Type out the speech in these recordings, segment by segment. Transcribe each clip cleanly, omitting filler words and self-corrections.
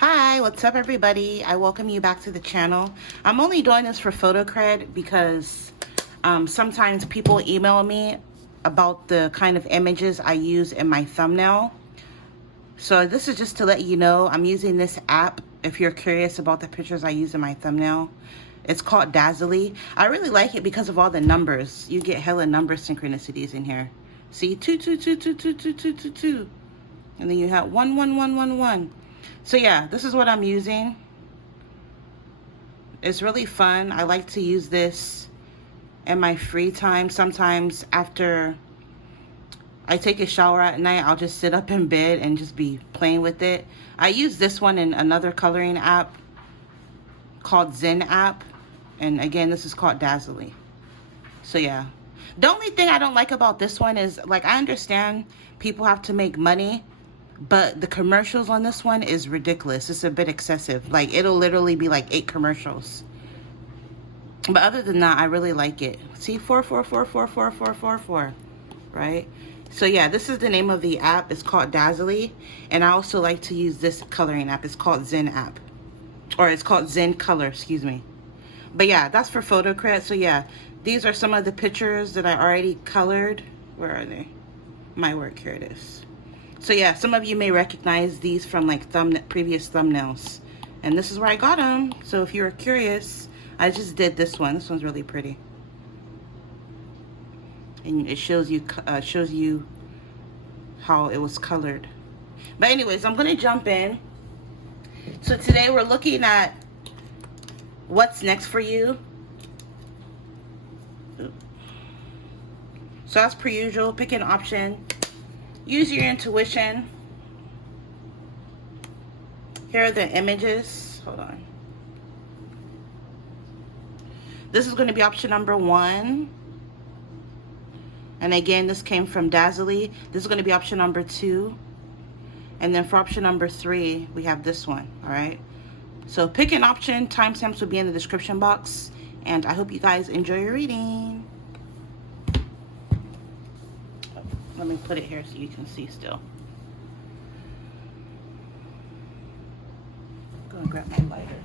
Hi, what's up everybody? I welcome you back to the channel. I'm only doing this for photo cred because sometimes people email me about the kind of images I use in my thumbnail. So this is just to let you know I'm using this app if you're curious about the pictures I use in my thumbnail. It's called Dazzly. I really like it because of all the numbers. You get hella number synchronicities in here. See, 2, 2, 2, 2, 2, 2, 2, 2, 2. And then you have 1, 1, 1, 1, 1. So yeah, this is what I'm using. It's really fun. I like to use this in my free time. Sometimes after I take a shower at night, I'll just sit up in bed and just be playing with it. I use this one in another coloring app called Zen app. And again, this is called Dazzly. So yeah. The only thing I don't like about this one is, like, I understand people have to make money, but the commercials on this one is ridiculous. It's a bit excessive. Like, it'll literally be like 8 commercials. But other than that, I really like it. See, 444444444, right? So yeah, this is the name of the app. It's called Dazzly. And I also like to use this coloring app. It's called Zen app. Or it's called Zen Color, excuse me. But yeah, that's for photo cred. So yeah, these are some of the pictures that I already colored. Where are they? My work, here it is. So yeah, some of you may recognize these from like previous thumbnails. And this is where I got them. So if you're curious, I just did this one. This one's really pretty. And it shows you how it was colored. But anyways, I'm gonna jump in. So today we're looking at what's next for you. So as per usual, pick an option. Use your intuition. Here are the images. Hold on. This is going to be option number 1. And again, this came from Dazzly. This is going to be option number 2. And then for option number 3, we have this one. All right. So pick an option. Timestamps will be in the description box. And I hope you guys enjoy your reading. Let me put it here so you can see still. I'm gonna grab my lighter.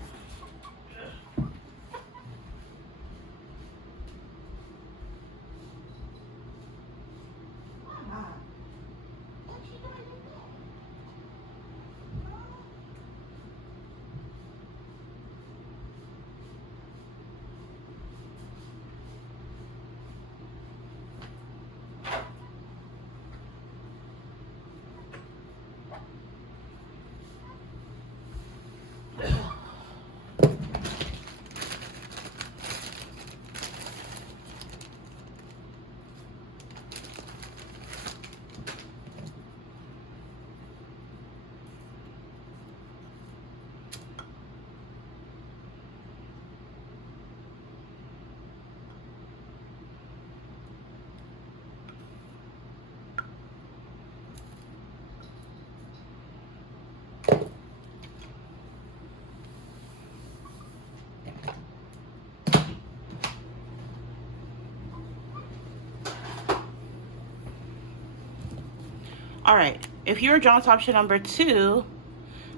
All right, if you're drawn to option number 2,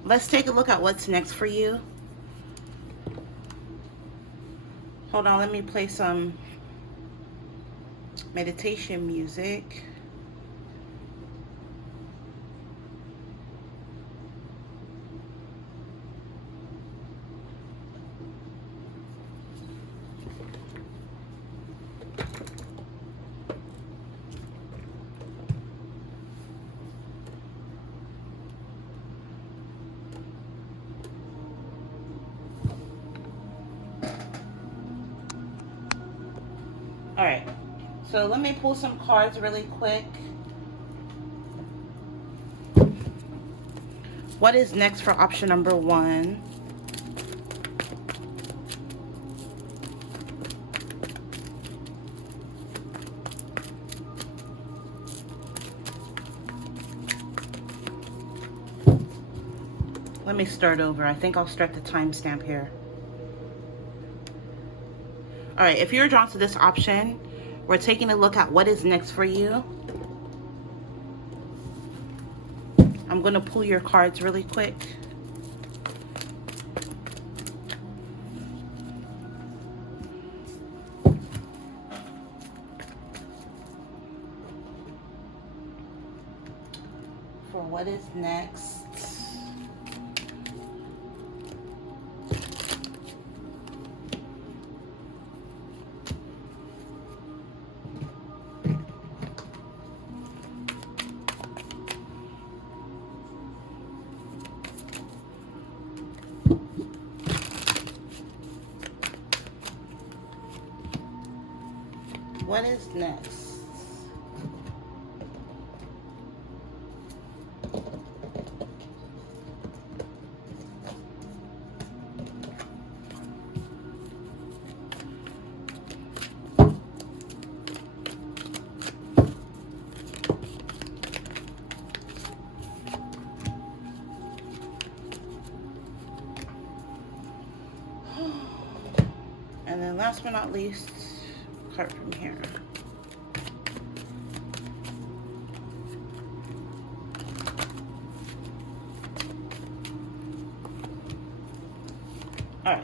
let's take a look at what's next for you. Hold on, let me play some meditation music. All right, so let me pull some cards really quick. What is next for option number 1? Let me start over. I think I'll start the timestamp here. All right, if you're drawn to this option, we're taking a look at what is next for you. I'm going to pull your cards really quick. What is next? What is next? And then last but not least, card from here. All right.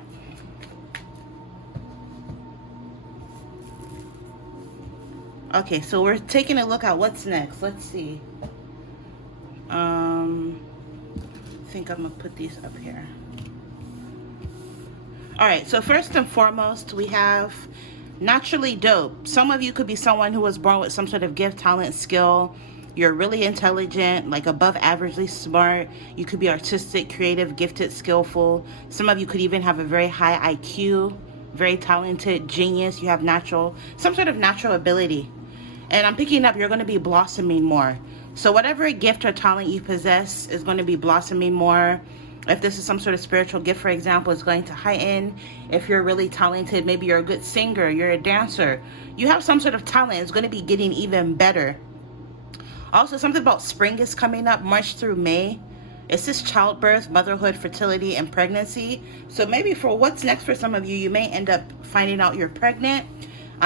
Okay, so we're taking a look at what's next. Let's see. I think I'm gonna put these up here. All right, so first and foremost, we have naturally dope. Some of you could be someone who was born with some sort of gift, talent, skill. You're really intelligent, like above averagely smart. You could be artistic, creative, gifted, skillful. Some of you could even have a very high IQ, very talented, genius. You have some sort of natural ability. And I'm picking up, you're going to be blossoming more. So whatever gift or talent you possess is going to be blossoming more. If this is some sort of spiritual gift, for example, it's going to heighten. If you're really talented, maybe you're a good singer, you're a dancer, you have some sort of talent, it's going to be getting even better. Also, something about spring is coming up, March through May. It's this childbirth, motherhood, fertility, and pregnancy. So maybe for what's next for some of you, you may end up finding out you're pregnant.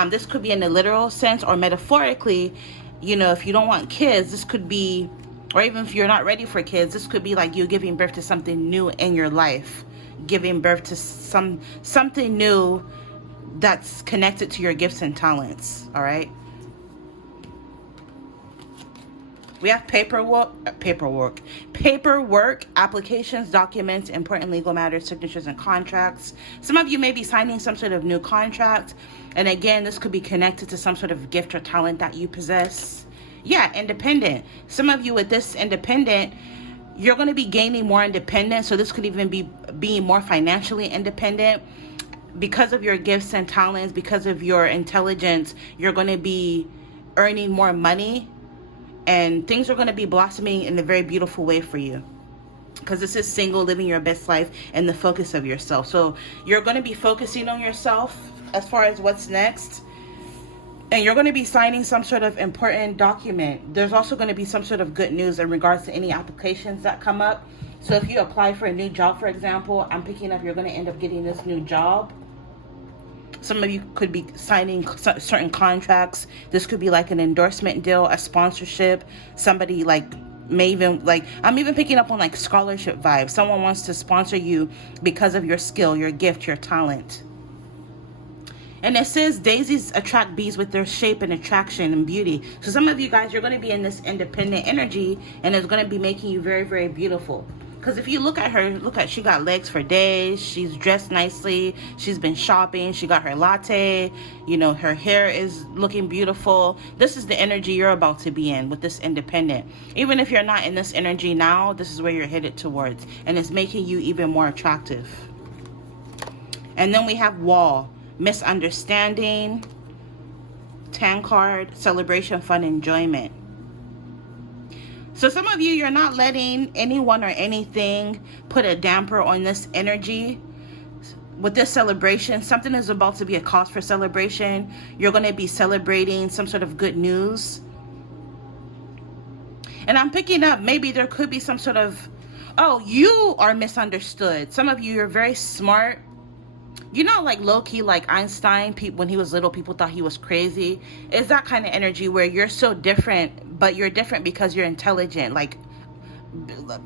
This could be in a literal sense or metaphorically. You know, if you don't want kids, this could be, or even if you're not ready for kids, this could be like you giving birth to something new in your life, giving birth to something new that's connected to your gifts and talents. All right. We have paperwork, applications, documents, important legal matters, signatures, and contracts. Some of you may be signing some sort of new contract. And again, this could be connected to some sort of gift or talent that you possess. Yeah, independent. Some of you with this independent, you're going to be gaining more independence. So this could even be being more financially independent. Because of your gifts and talents, because of your intelligence, you're going to be earning more money. And things are going to be blossoming in a very beautiful way for you. Because this is single, living your best life, and the focus of yourself. So you're going to be focusing on yourself as far as what's next. And you're going to be signing some sort of important document. There's also going to be some sort of good news in regards to any applications that come up. So if you apply for a new job, for example, I'm picking up you're going to end up getting this new job. Some of you could be signing certain contracts. This could be like an endorsement deal, a sponsorship. Somebody like may even I'm even picking up on like scholarship vibes. Someone wants to sponsor you because of your skill, your gift, your talent. And it says daisies attract bees with their shape and attraction and beauty. So some of you guys, you're going to be in this independent energy, and it's going to be making you very, very beautiful. Because if you look at her, she got legs for days. She's dressed nicely. She's been shopping. She got her latte. You know, her hair is looking beautiful. This is the energy you're about to be in with this independent. Even if you're not in this energy now, this is where you're headed towards. And it's making you even more attractive. And then we have wall, misunderstanding, tankard, celebration, fun, enjoyment. So some of you, you're not letting anyone or anything put a damper on this energy. With this celebration, something is about to be a cause for celebration. You're going to be celebrating some sort of good news. And I'm picking up, maybe there could be some sort of, oh, you are misunderstood. Some of you, you're very smart. You know, like low-key, like Einstein, when he was little, people thought he was crazy. It's that kind of energy where you're so different, but you're different because you're intelligent. Like,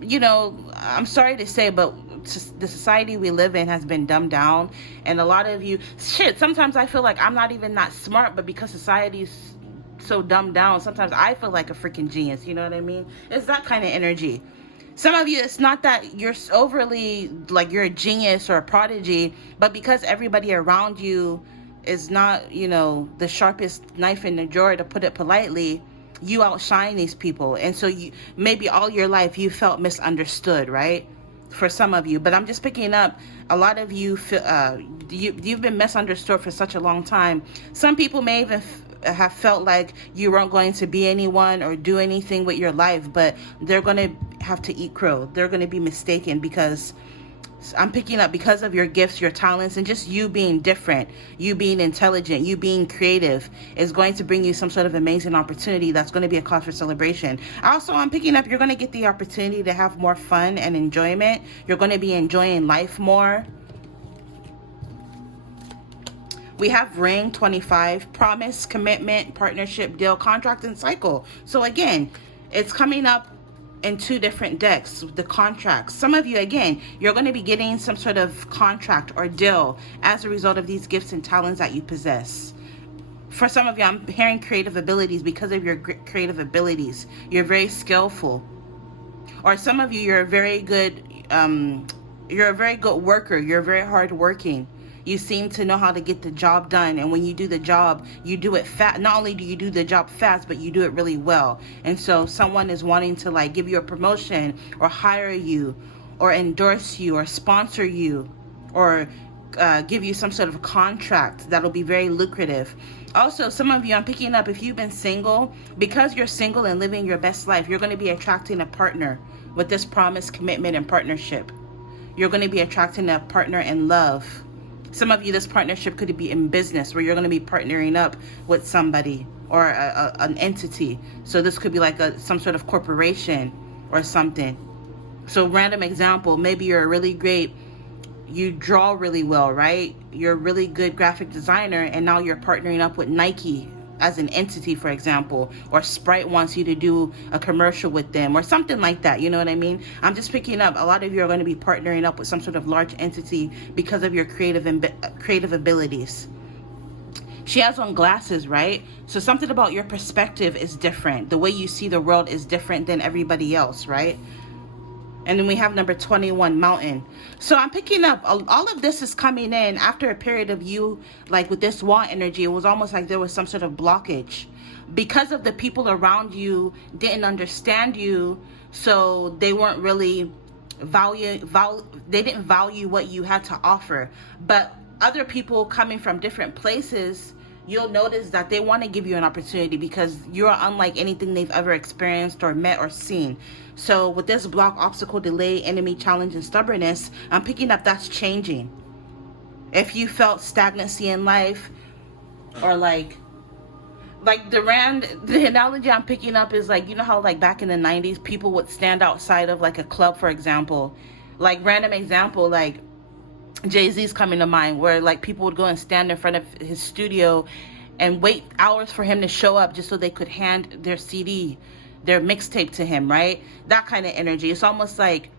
you know, I'm sorry to say, but the society we live in has been dumbed down. And a lot of you, sometimes I feel like I'm not even that smart, but because society's so dumbed down. Sometimes I feel like a freaking genius, you know what I mean? It's that kind of energy. Some of you, it's not that you're overly like you're a genius or a prodigy, but because everybody around you is not, you know, the sharpest knife in the drawer, to put it politely, you outshine these people. And so you, maybe all your life you felt misunderstood, right? For some of you, but I'm just picking up a lot of you feel you've been misunderstood for such a long time. Some people may even have felt like you weren't going to be anyone or do anything with your life, but they're going to have to eat crow. They're going to be mistaken, because I'm picking up because of your gifts, your talents, and just you being different, you being intelligent, you being creative is going to bring you some sort of amazing opportunity that's going to be a cause for celebration. Also, I'm picking up you're going to get the opportunity to have more fun and enjoyment. You're going to be enjoying life more. We have ring 25, promise, commitment, partnership, deal, contract, and cycle. So again, it's coming up in two different decks, the contracts. Some of you, again, you're going to be getting some sort of contract or deal as a result of these gifts and talents that you possess. For some of you, I'm hearing creative abilities. Because of your creative abilities, you're very skillful. Or some of you, you're a very good worker. You're very hardworking. You seem to know how to get the job done, and when you do the job, you do it fast. Not only do you do the job fast, but you do it really well. And so someone is wanting to like give you a promotion or hire you or endorse you or sponsor you or give you some sort of contract that'll be very lucrative. Also, some of you, I'm picking up, if you've been single, because you're single and living your best life, you're going to be attracting a partner with this promise, commitment, and partnership. You're going to be attracting a partner in love. Some of you, this partnership could be in business, where you're going to be partnering up with somebody or an entity. So this could be like some sort of corporation or something. So random example, maybe you're a really great, you draw really well, right? You're a really good graphic designer, and now you're partnering up with Nike as an entity, for example, or Sprite wants you to do a commercial with them or something like that. You know what I mean? I'm just picking up a lot of you are going to be partnering up with some sort of large entity because of your creative abilities. She has on glasses, right? So something about your perspective is different. The way you see the world is different than everybody else, right? And then we have number 21, mountain. So I'm picking up all of this is coming in after a period of you, like with this wall energy. It was almost like there was some sort of blockage because of the people around you didn't understand you. So they weren't really they didn't value what you had to offer. But other people coming from different places, you'll notice that they want to give you an opportunity because you're unlike anything they've ever experienced or met or seen. So with this block, obstacle, delay, enemy, challenge, and stubbornness, I'm picking up that's changing. If you felt stagnancy in life, or like the analogy I'm picking up is like, you know how like back in the 90s, people would stand outside of like a club, for example, like random example, like Jay-Z's coming to mind, where like people would go and stand in front of his studio and wait hours for him to show up just so they could hand their CD, their mixtape to him, right? That kind of energy. It's almost like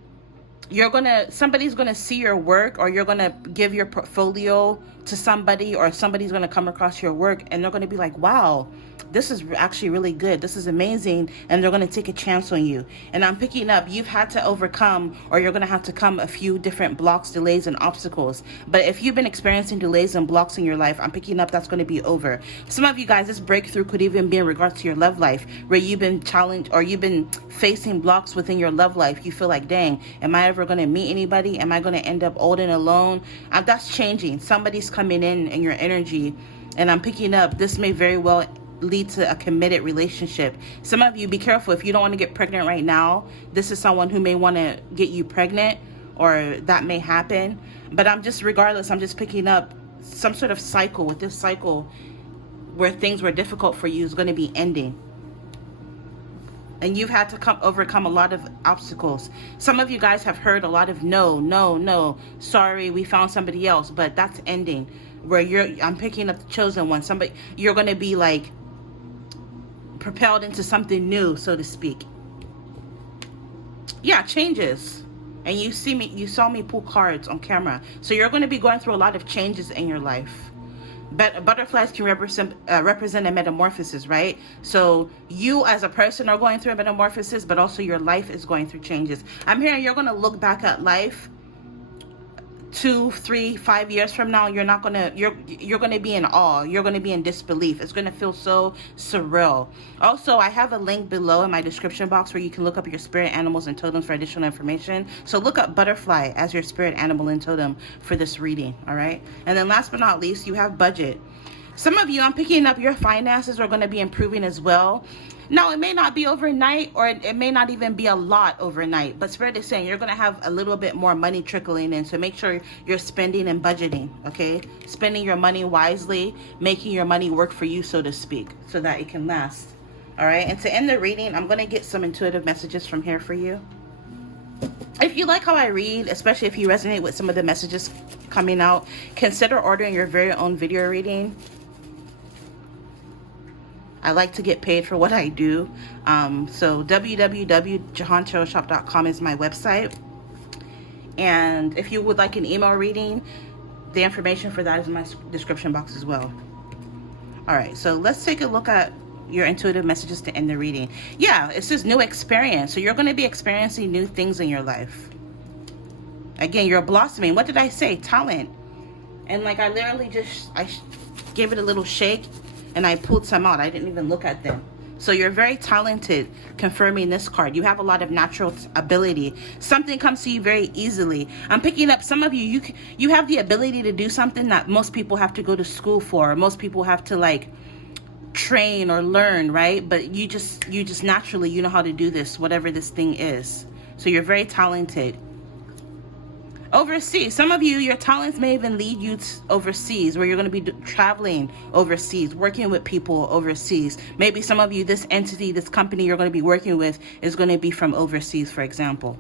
somebody's gonna see your work, or you're gonna give your portfolio to somebody, or somebody's gonna come across your work and they're gonna be like, wow, this is actually really good, this is amazing, and they're gonna take a chance on you. And I'm picking up you've had to overcome, or you're gonna have to come a few different blocks, delays, and obstacles. But if you've been experiencing delays and blocks in your life, I'm picking up that's going to be over. Some of you guys, this breakthrough could even be in regards to your love life, where you've been challenged or you've been facing blocks within your love life. You feel like, dang, am I ever going to meet anybody? Am I going to end up old and alone? That's changing. Somebody's coming in your energy, and I'm picking up this may very well lead to a committed relationship. Some of you, be careful if you don't want to get pregnant right now. This is someone who may want to get you pregnant, or that may happen. But I'm just picking up some sort of cycle. With this cycle where things were difficult for you is going to be ending, and you've had to overcome a lot of obstacles. Some of you guys have heard a lot of no, sorry, we found somebody else, but that's ending. Where I'm picking up the chosen one. You're going to be like propelled into something new, so to speak. Yeah, changes. And you saw me pull cards on camera. So you're going to be going through a lot of changes in your life. But butterflies can represent a metamorphosis, right? So you as a person are going through a metamorphosis, but also your life is going through changes. I'm hearing you're going to look back at life 2, 3, 5 years from now. You're not gonna, you're gonna be in awe. You're gonna be in disbelief. It's gonna feel so surreal. Also, I have a link below in my description box where you can look up your spirit animals and totems for additional information. So look up butterfly as your spirit animal and totem for this reading. All right. And then last but not least, you have budget. Some of you, I'm picking up, your finances are going to be improving as well. Now, it may not be overnight, or it may not even be a lot overnight, but Spirit is saying you're going to have a little bit more money trickling in. So make sure you're spending and budgeting, okay? Spending your money wisely, making your money work for you, so to speak, so that it can last. All right. And to end the reading, I'm going to get some intuitive messages from here for you. If you like how I read, especially if you resonate with some of the messages coming out, consider ordering your very own video reading. I like to get paid for what I do. So www.jehantarotshop.com is my website. And if you would like an email reading, the information for that is in my description box as well. All right, so let's take a look at your intuitive messages to end the reading. Yeah, it says new experience. So you're going to be experiencing new things in your life. Again, you're blossoming. What did I say? Talent. And like I literally just, I gave it a little shake and I pulled some out. I didn't even look at them. So you're very talented, confirming this card. You have a lot of natural ability. Something comes to you very easily. I'm picking up some of you, you have the ability to do something that most people have to go to school for. Most people have to like train or learn, right? But you just naturally, you know how to do this, whatever this thing is. So you're very talented. Overseas, some of you, your talents may even lead you to overseas, where you're going to be traveling overseas, working with people overseas. Maybe some of you, this entity, this company you're going to be working with is going to be from overseas, for example.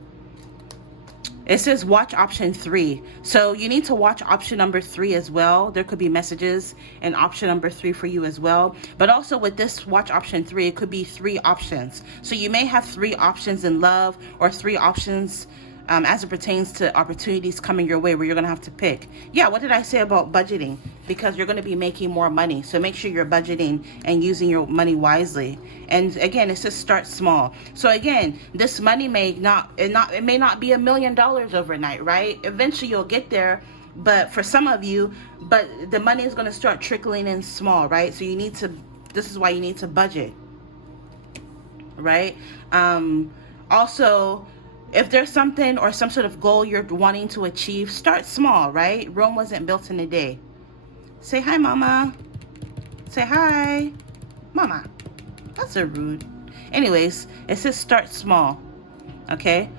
It says watch option 3. So you need to watch option number 3 as well. There could be messages in option number 3 for you as well. But also with this watch option 3, it could be 3 options. So you may have 3 options in love, or 3 options as it pertains to opportunities coming your way where you're going to have to pick. Yeah, what did I say about budgeting? Because you're going to be making more money. So make sure you're budgeting and using your money wisely. And again, it says start small. So again, this money may not be $1 million overnight, right? Eventually you'll get there. But for some of you, but the money is going to start trickling in small, right? So you need to, this is why you need to budget, right? Also, if there's something or some sort of goal you're wanting to achieve, start small, right? Rome wasn't built in a day. Say hi, mama. Say hi. Mama. That's so rude. Anyways, it says start small, okay?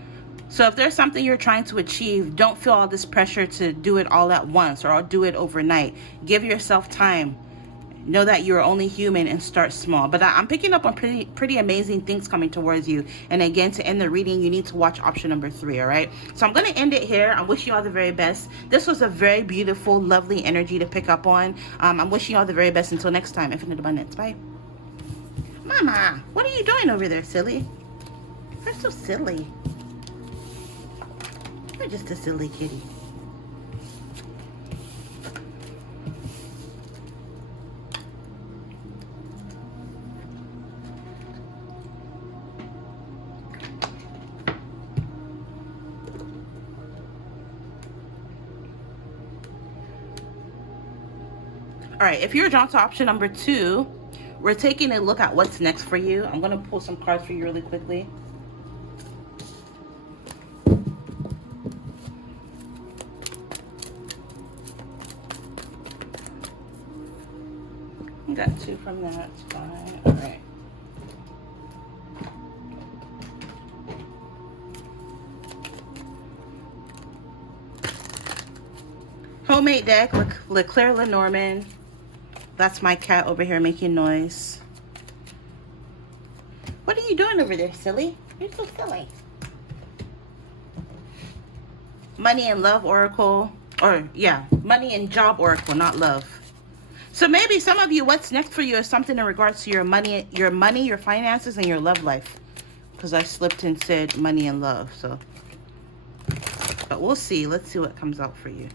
So if there's something you're trying to achieve, don't feel all this pressure to do it all at once or do it overnight. Give yourself time. Know that you're only human and start small. But I'm picking up on pretty amazing things coming towards you. And again, to end the reading, you need to watch option number 3, all right? So I'm going to end it here. I wish you all the very best. This was a very beautiful, lovely energy to pick up on. I'm wishing you all the very best. Until next time, infinite abundance. Bye. Mama, what are you doing over there, silly? You're so silly. You're just a silly kitty. All right, if you're drawn to option number 2, we're taking a look at what's next for you. I'm going to pull some cards for you really quickly. I got 2 from that. It's fine. All right. Homemade deck, Leclerc Lenormand. That's my cat over here making noise. What are you doing over there, silly? You're so silly. Money and Love Oracle. Or, yeah, Money and Job Oracle, not love. So maybe some of you, what's next for you is something in regards to your money, your finances, and your love life. Because I slipped and said money and love, so. But we'll see. Let's see what comes out for you.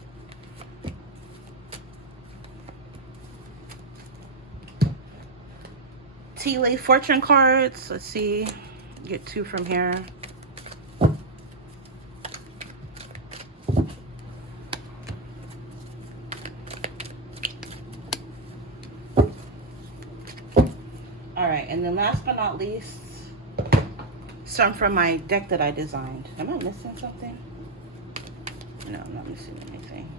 tea leaf fortune cards. Let's see. Get 2 from here. All right, and then last but not least, some from my deck that I designed. Am I missing something? No, I'm not missing anything.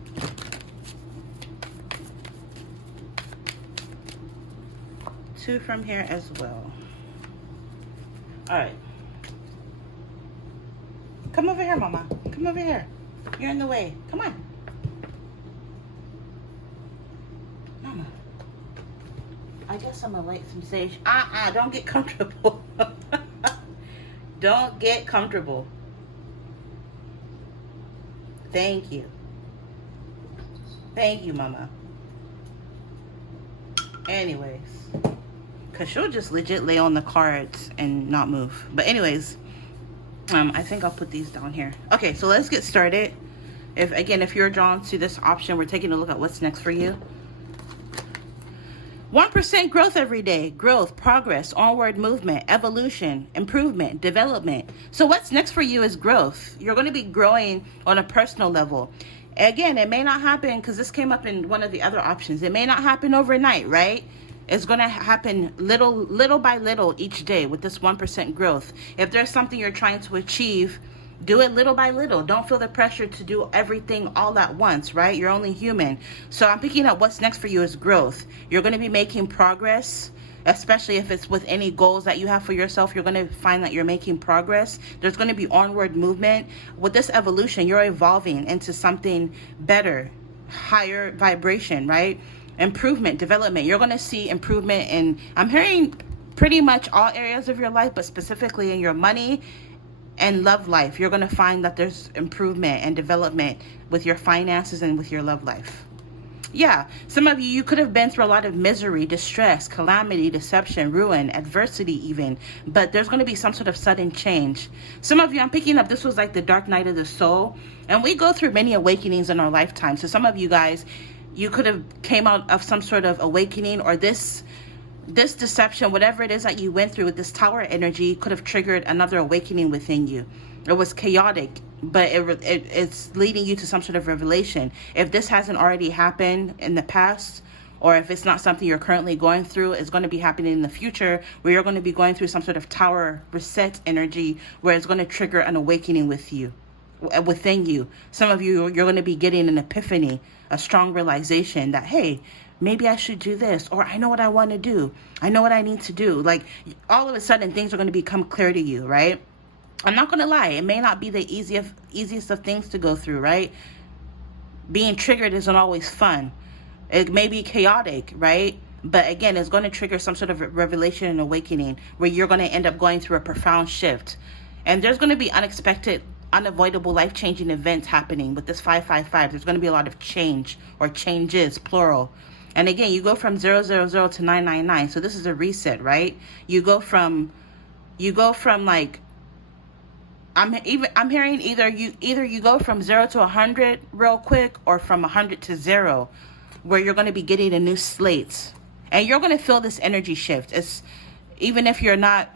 Two from here as well. All right. Come over here, Mama. Come over here. You're in the way. Come on. Mama. I guess I'm gonna light some sage. Don't get comfortable. Don't get comfortable. Thank you. Thank you, Mama. Anyways, because she'll just legit lay on the cards and not move. But anyways, I think I'll put these down here. Okay, so let's get started. If you're drawn to this option, we're taking a look at what's next for you. 1% growth every day. Growth, progress, onward movement, evolution, improvement, development. So what's next for you is growth. You're going to be growing on a personal level. Again, it may not happen, because this came up in one of the other options. It may not happen overnight, right? It's going to happen little by little each day with this 1% growth. If there's something you're trying to achieve, do it little by little. Don't feel the pressure to do everything all at once, right? You're only human. So I'm picking up what's next for you is growth. You're going to be making progress, especially if it's with any goals that you have for yourself. You're going to find that you're making progress. There's going to be onward movement. With this evolution, you're evolving into something better, higher vibration, right? Improvement, development. You're going to see improvement in, I'm hearing pretty much all areas of your life, but specifically in your money and love life. You're going to find that there's improvement and development with your finances and with your love life. Yeah, some of you could have been through a lot of misery, distress, calamity, deception, ruin, adversity even, but there's going to be some sort of sudden change. Some of you, I'm picking up, this was like the dark night of the soul, and we go through many awakenings in our lifetime. So some of you guys, you could have came out of some sort of awakening, or this deception, whatever it is that you went through with this tower energy, could have triggered another awakening within you. It was chaotic, but it's leading you to some sort of revelation. If this hasn't already happened in the past, or if it's not something you're currently going through, it's going to be happening in the future, where you're going to be going through some sort of tower reset energy, where it's going to trigger an awakening within you. Some of you, you're going to be getting an epiphany, a strong realization that, hey, maybe I should do this, or I know what I want to do. I know what I need to do. Like, all of a sudden, things are going to become clear to you, right? I'm not going to lie. It may not be the easiest of things to go through, right? Being triggered isn't always fun. It may be chaotic, right? But again, it's going to trigger some sort of revelation and awakening, where you're going to end up going through a profound shift. And there's going to be unexpected, unavoidable, life-changing events happening with this 555. There's going to be a lot of change, or changes, plural. And again, you go from 000 to 999. So this is a reset, right? You go from like, I'm hearing either you go from 0 to 100 real quick, or from 100 to 0, where you're going to be getting a new slate. And you're going to feel this energy shift. It's, even if you're not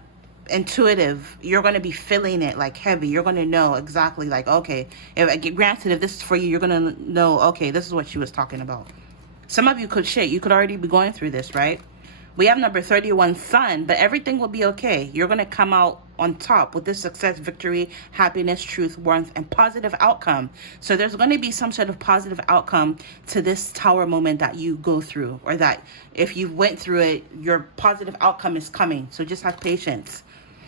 intuitive, you're going to be feeling it like heavy. You're going to know exactly, like, okay, granted, if this is for you, you're going to know, okay, this is what she was talking about. Some of you you could already be going through this, right? We have number 31, Sun, but everything will be okay. You're going to come out on top with this success, victory, happiness, truth, warmth, and positive outcome. So there's going to be some sort of positive outcome to this tower moment that you go through, or that if you went through it, your positive outcome is coming. So just have patience.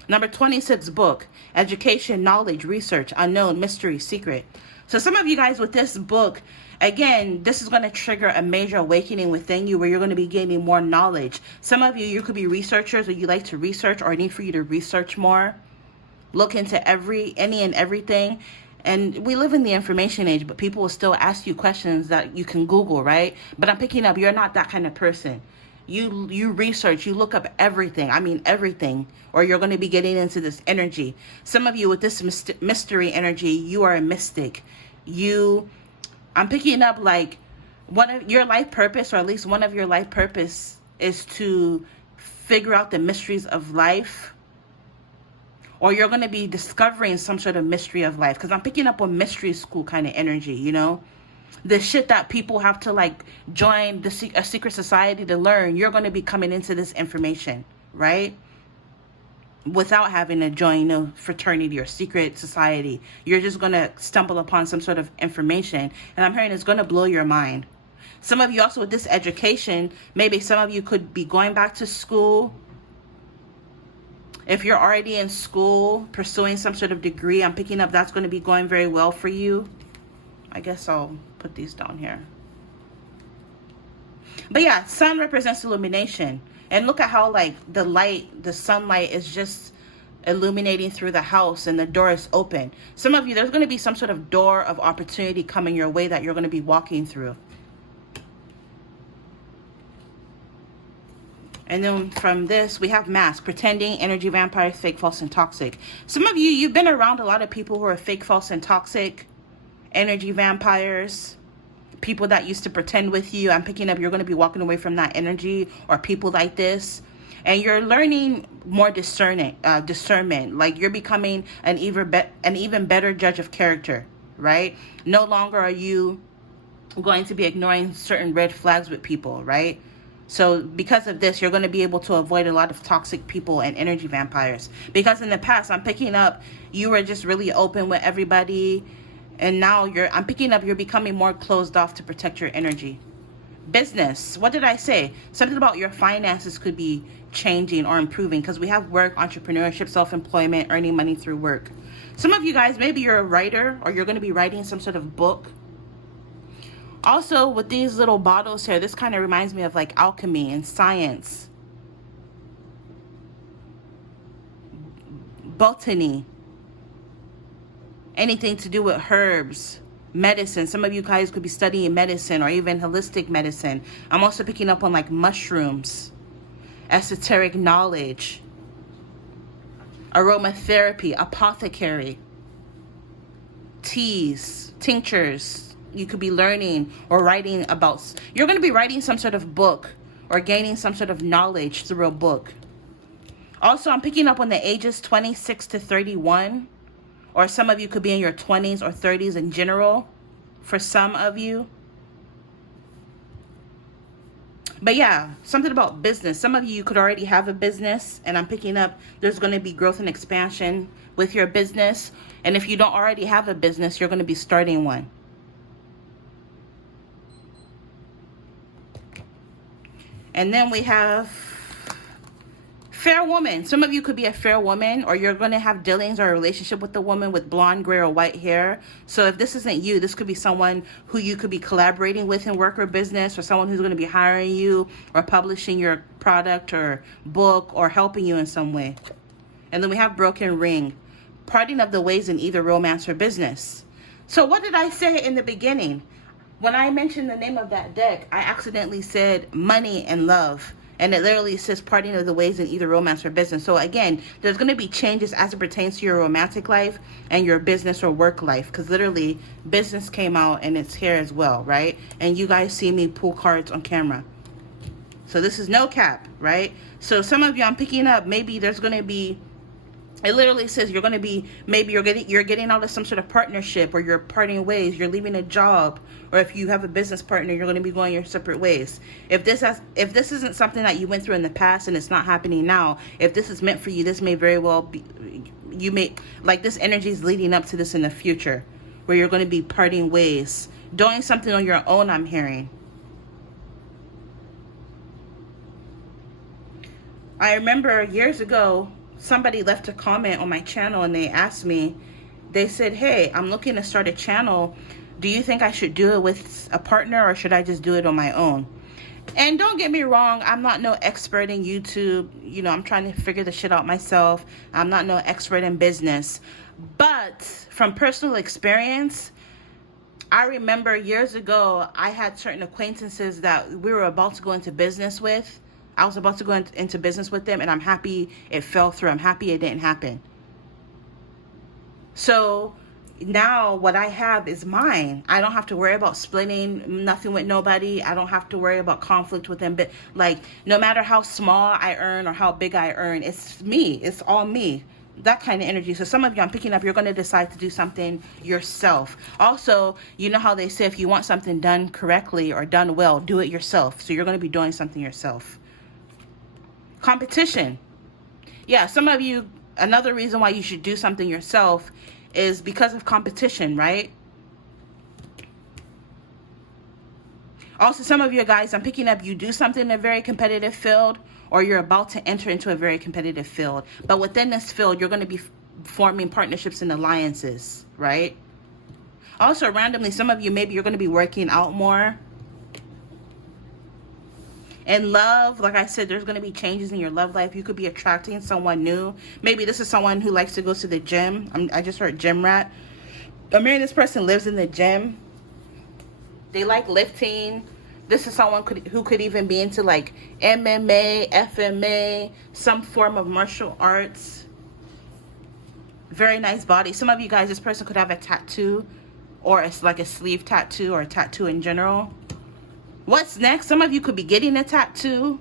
Number 26, book, education, knowledge, research, unknown, mystery, secret. So some of you guys with this book, again, this is going to trigger a major awakening within you, where you're going to be gaining more knowledge. Some of you could be researchers, or you like to research, or need for you to research more. Look into any and everything. And we live in the information age, but people will still ask you questions that you can Google, right? But I'm picking up, you're not that kind of person. You research, you look up everything. I mean, everything. Or you're going to be getting into this energy. Some of you with this mystery energy, you are a mystic. I'm picking up like one of your life purpose, or at least one of your life purpose, is to figure out the mysteries of life, or you're going to be discovering some sort of mystery of life, because I'm picking up on mystery school kind of energy, you know? The shit that people have to like join a secret society to learn, you're going to be coming into this information, right? Without having to join a fraternity or secret society. You're just going to stumble upon some sort of information, and I'm hearing it's going to blow your mind. Some of you also with this education, maybe some of you could be going back to school. If you're already in school, pursuing some sort of degree, I'm picking up that's going to be going very well for you. I guess I'll put these down here. But yeah, sun represents illumination. And look at how like the light, the sunlight is just illuminating through the house, and the door is open. Some of you, there's going to be some sort of door of opportunity coming your way that you're going to be walking through. And then from this, we have mask, pretending, energy vampires, fake, false, and toxic. Some of you, you've been around a lot of people who are fake, false, and toxic, energy vampires, people that used to pretend with you. I'm picking up you're going to be walking away from that energy or people like this. And you're learning more discernment. Like you're becoming an even better judge of character, right? No longer are you going to be ignoring certain red flags with people, right? So because of this, you're going to be able to avoid a lot of toxic people and energy vampires. Because in the past, I'm picking up you were just really open with everybody. And now I'm picking up you're becoming more closed off to protect your energy. Business. What did I say? Something about your finances could be changing or improving, because we have work, entrepreneurship, self-employment, earning money through work. Some of you guys, maybe you're a writer or you're going to be writing some sort of book. Also, with these little bottles here, this kind of reminds me of like alchemy and science. Botany. Anything to do with herbs, medicine. Some of you guys could be studying medicine or even holistic medicine. I'm also picking up on like mushrooms, esoteric knowledge, aromatherapy, apothecary, teas, tinctures. You could be learning or writing about. You're going to be writing some sort of book or gaining some sort of knowledge through a book. Also, I'm picking up on the ages 26 to 31. Or some of you could be in your 20s or 30s in general, for some of you. But yeah, something about business. Some of you could already have a business, and I'm picking up there's going to be growth and expansion with your business. And if you don't already have a business, you're going to be starting one. And then we have fair woman. Some of you could be a fair woman, or you're going to have dealings or a relationship with a woman with blonde, gray, or white hair. So if this isn't you, this could be someone who you could be collaborating with in work or business, or someone who's going to be hiring you or publishing your product or book or helping you in some way. And then we have broken ring, parting of the ways in either romance or business. So what did I say in the beginning? When I mentioned the name of that deck, I accidentally said money and love. And it literally says parting of the ways in either romance or business. So again, there's going to be changes as it pertains to your romantic life and your business or work life. Because literally, business came out and it's here as well, right? And you guys see me pull cards on camera. So this is no cap, right? So some of you, I'm picking up, maybe there's going to be, it literally says you're going to be, maybe you're getting out of some sort of partnership, or you're parting ways, you're leaving a job, or if you have a business partner, you're going to be going your separate ways. If this isn't something that you went through in the past and it's not happening now, if this is meant for you, this may very well be, you may, like this energy is leading up to this in the future, where you're going to be parting ways, doing something on your own, I'm hearing. I remember years ago, somebody left a comment on my channel and they asked me, they said, hey, I'm looking to start a channel. Do you think I should do it with a partner, or should I just do it on my own? And don't get me wrong, I'm not no expert in YouTube. You know, I'm trying to figure the shit out myself. I'm not no expert in business. But from personal experience, I remember years ago, I had certain acquaintances that we were about to go into business with. I was about to go into business with them, and I'm happy it fell through. I'm happy it didn't happen. So now what I have is mine. I don't have to worry about splitting nothing with nobody. I don't have to worry about conflict with them. But like, no matter how small I earn or how big I earn, it's me. It's all me. That kind of energy. So some of you, I'm picking up, you're going to decide to do something yourself. Also, you know how they say if you want something done correctly or done well, do it yourself. So you're going to be doing something yourself. Competition. Yeah, some of you, another reason why you should do something yourself is because of competition, right? Also, some of you guys, I'm picking up, you do something in a very competitive field, or you're about to enter into a very competitive field. But within this field, you're going to be forming partnerships and alliances, right? Also, randomly, some of you, maybe you're going to be working out more. In love, like I said, there's going to be changes in your love life. You could be attracting someone new. Maybe this is someone who likes to go to the gym. I just heard gym rat. I'm hearing this person lives in the gym. They like lifting. This is someone who could even be into like MMA, FMA, some form of martial arts. Very nice body. Some of you guys, this person could have a tattoo, or it's like a sleeve tattoo or a tattoo in general. What's next? Some of you could be getting a tattoo.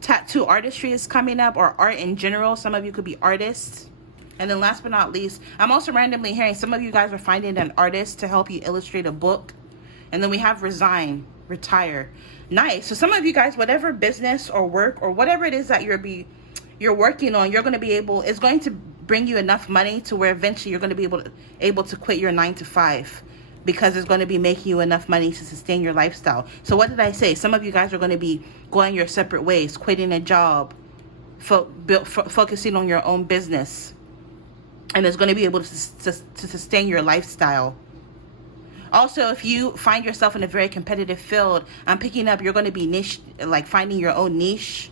Tattoo artistry is coming up, or art in general. Some of you could be artists. And then last but not least, I'm also randomly hearing some of you guys are finding an artist to help you illustrate a book. And then we have resign, retire. Nice. So some of you guys, whatever business or work or whatever it is that you're working on, you're going to be able, it's going to bring you enough money to where eventually you're going to be able to quit your 9-to-5. Because it's going to be making you enough money to sustain your lifestyle. So what did I say? Some of you guys are going to be going your separate ways, quitting a job, focusing on your own business. And it's going to be able to sustain your lifestyle. Also, if you find yourself in a very competitive field, I'm picking up, you're going to be niche, like finding your own niche.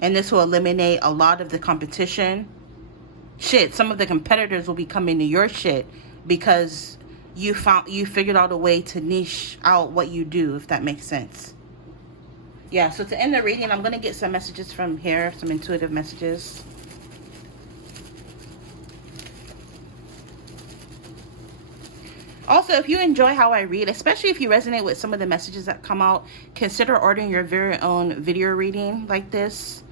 And this will eliminate a lot of the competition. Shit, some of the competitors will be coming to your shit because you figured out a way to niche out what you do, if that makes sense. Yeah, so to end the reading, I'm going to get some messages from here, some intuitive messages. Also, if you enjoy how I read, especially if you resonate with some of the messages that come out, consider ordering your very own video reading like this.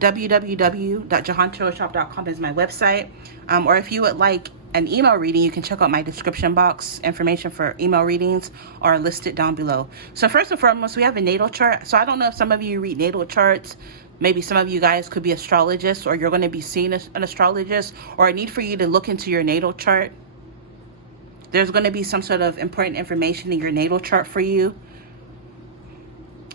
www.jehantarotshop.com is my website. Or if you would like an email reading, you can check out my description box. Information for email readings are listed down below. So first and foremost, we have a natal chart. So I don't know if some of you read natal charts. Maybe some of you guys could be astrologists, or you're going to be seeing an astrologist, or a need for you to look into your natal chart. There's going to be some sort of important information in your natal chart for you.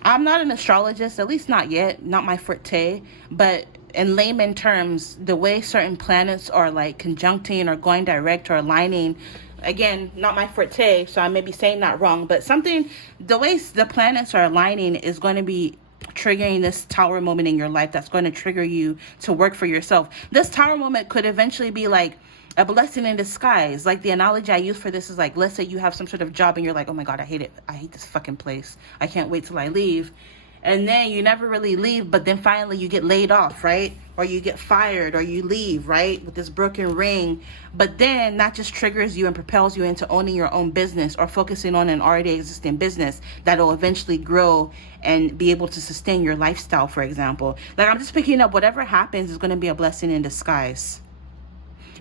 I'm not an astrologist, at least not yet, not my forte, but in layman terms, the way certain planets are like conjuncting or going direct or aligning, again, not my forte, so I may be saying that wrong, but the way the planets are aligning is going to be triggering this tower moment in your life that's going to trigger you to work for yourself. This tower moment could eventually be like a blessing in disguise. Like the analogy I use for this is like, let's say you have some sort of job and you're like, oh my God, I hate it. I hate this fucking place. I can't wait till I leave. And then you never really leave, but then finally you get laid off, right? Or you get fired, or you leave, right? With this broken ring. But then that just triggers you and propels you into owning your own business, or focusing on an already existing business that'll eventually grow and be able to sustain your lifestyle, for example. Like, I'm just picking up whatever happens is going to be a blessing in disguise.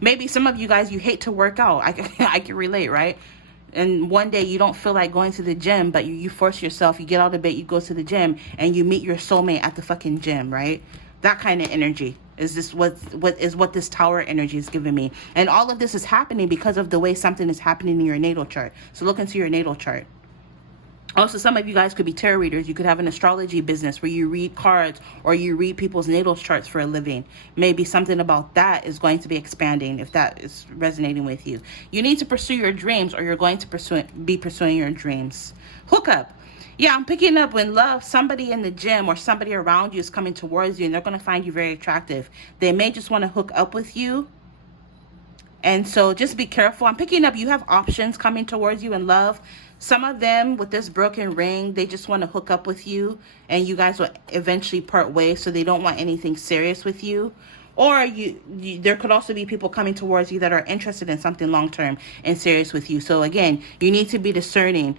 Maybe some of you guys, you hate to work out. I can relate, right? And one day you don't feel like going to the gym, but you force yourself, you get out of bed, you go to the gym, and you meet your soulmate at the fucking gym, right? That kind of energy is this what this tower energy is giving me. And all of this is happening because of the way something is happening in your natal chart. So look into your natal chart. Also, some of you guys could be tarot readers. You could have an astrology business where you read cards or you read people's natal charts for a living. Maybe something about that is going to be expanding if that is resonating with you. You need to pursue your dreams, or you're going to be pursuing your dreams. Hookup. Yeah, I'm picking up when love, somebody in the gym or somebody around you is coming towards you and they're going to find you very attractive. They may just want to hook up with you. And so just be careful. I'm picking up you have options coming towards you in love. Some of them with this broken ring, they just want to hook up with you and you guys will eventually part ways, so they don't want anything serious with you. Or there could also be people coming towards you that are interested in something long-term and serious with you. So again, you need to be discerning.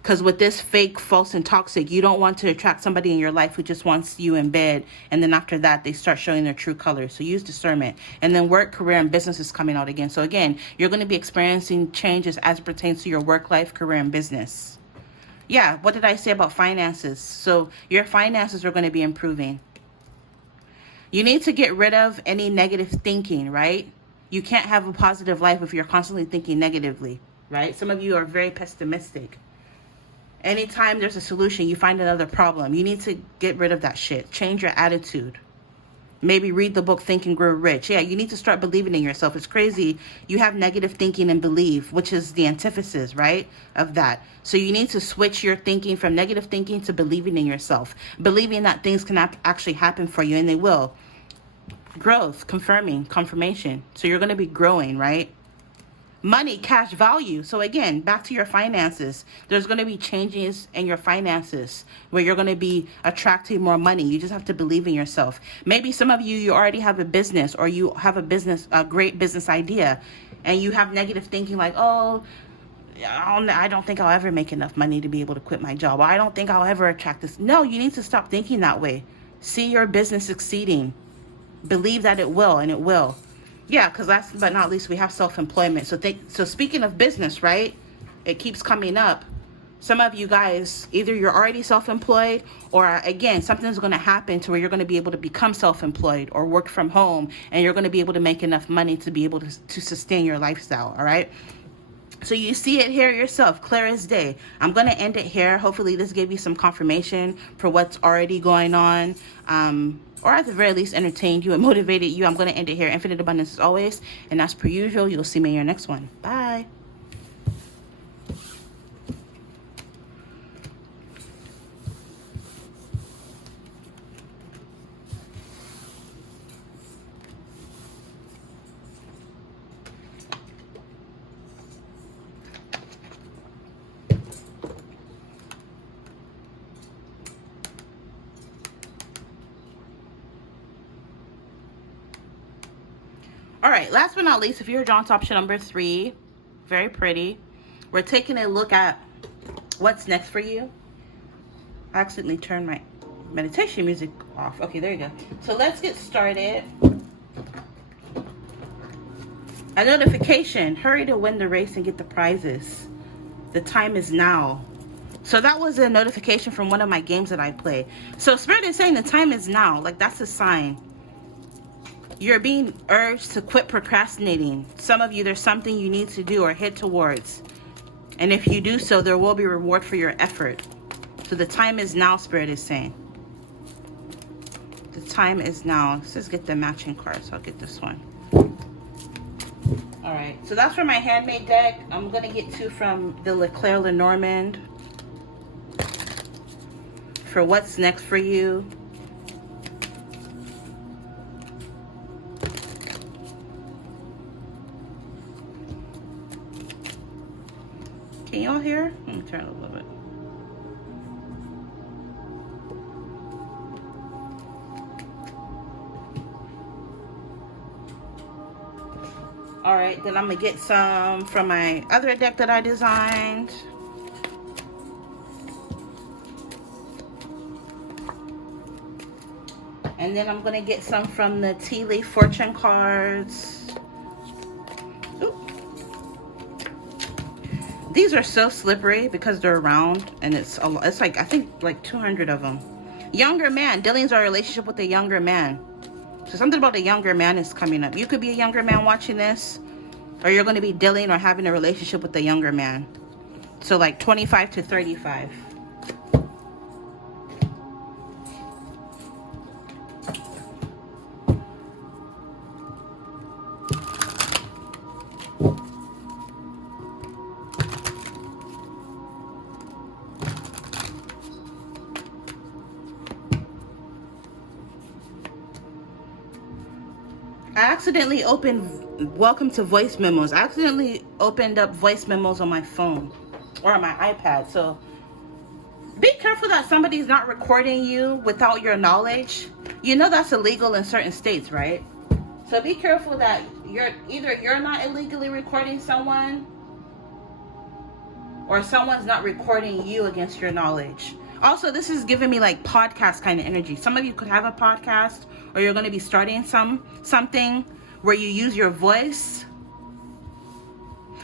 Because with this fake, false, and toxic, you don't want to attract somebody in your life who just wants you in bed. And then after that, they start showing their true colors. So use discernment. And then work, career, and business is coming out again. So again, you're going to be experiencing changes as it pertains to your work life, career, and business. Yeah, what did I say about finances? So your finances are going to be improving. You need to get rid of any negative thinking, right? You can't have a positive life if you're constantly thinking negatively, right? Some of you are very pessimistic. Anytime there's a solution, you find another problem. You need to get rid of that shit. Change your attitude. Maybe read the book Think and Grow Rich. Yeah, you need to start believing in yourself. It's crazy. You have negative thinking and belief, which is the antithesis, right, of that. So you need to switch your thinking from negative thinking to believing in yourself. Believing that things can actually happen for you, and they will. Growth, confirmation. So you're going to be growing, right? Money, cash value. So again, back to your finances. There's going to be changes in your finances where you're going to be attracting more money. You just have to believe in yourself. Maybe some of you already have a business, or you have a great business idea, and you have negative thinking like, oh, I don't think I'll ever make enough money to be able to quit my job. I don't think I'll ever attract this. No, you need to stop thinking that way. See your business succeeding. Believe that it will, and it will. Yeah, because last but not least, we have self-employment. So speaking of business, right? It keeps coming up. Some of you guys, either you're already self-employed, or again, something's going to happen to where you're going to be able to become self-employed or work from home, and you're going to be able to make enough money to be able to sustain your lifestyle, all right? So you see it here yourself, clear as day. I'm going to end it here. Hopefully this gave you some confirmation for what's already going on. Or at the very least entertained you and motivated you. I'm going to end it here. Infinite abundance as always. And as per usual, you'll see me in your next one. Bye. All right, last but not least, if you're drawn to option number 3, very pretty, we're taking a look at what's next for you. I accidentally turned my meditation music off. Okay, there you go. So let's get started. A notification. Hurry to win the race and get the prizes. The time is now. So that was a notification from one of my games that I play. So Spirit is saying the time is now. Like, that's a sign. You're being urged to quit procrastinating. Some of you, there's something you need to do or head towards. And if you do so, there will be reward for your effort. So the time is now, Spirit is saying. The time is now. Let's just get the matching cards. I'll get this one. All right. So that's for my handmade deck. I'm going to get 2 from the Leclerc Lenormand. For what's next for you. Can y'all hear? Let me turn it a little bit. All right, then I'm gonna get some from my other deck that I designed. And then I'm gonna get some from the Tea Leaf Fortune cards. These are so slippery because they're round, and it's like, I think like 200 of them. Younger man. Dealings are a relationship with a younger man. So something about a younger man is coming up. You could be a younger man watching this, or you're going to be dealing or having a relationship with a younger man. So like 25 to 35. I accidentally opened welcome to voice memos. I accidentally opened up voice memos on my phone or on my iPad. So be careful that somebody's not recording you without your knowledge. You know that's illegal in certain states, right? So be careful that you're not illegally recording someone, or someone's not recording you against your knowledge. Also, this is giving me like podcast kind of energy. Some of you could have a podcast, or you're going to be starting something where you use your voice.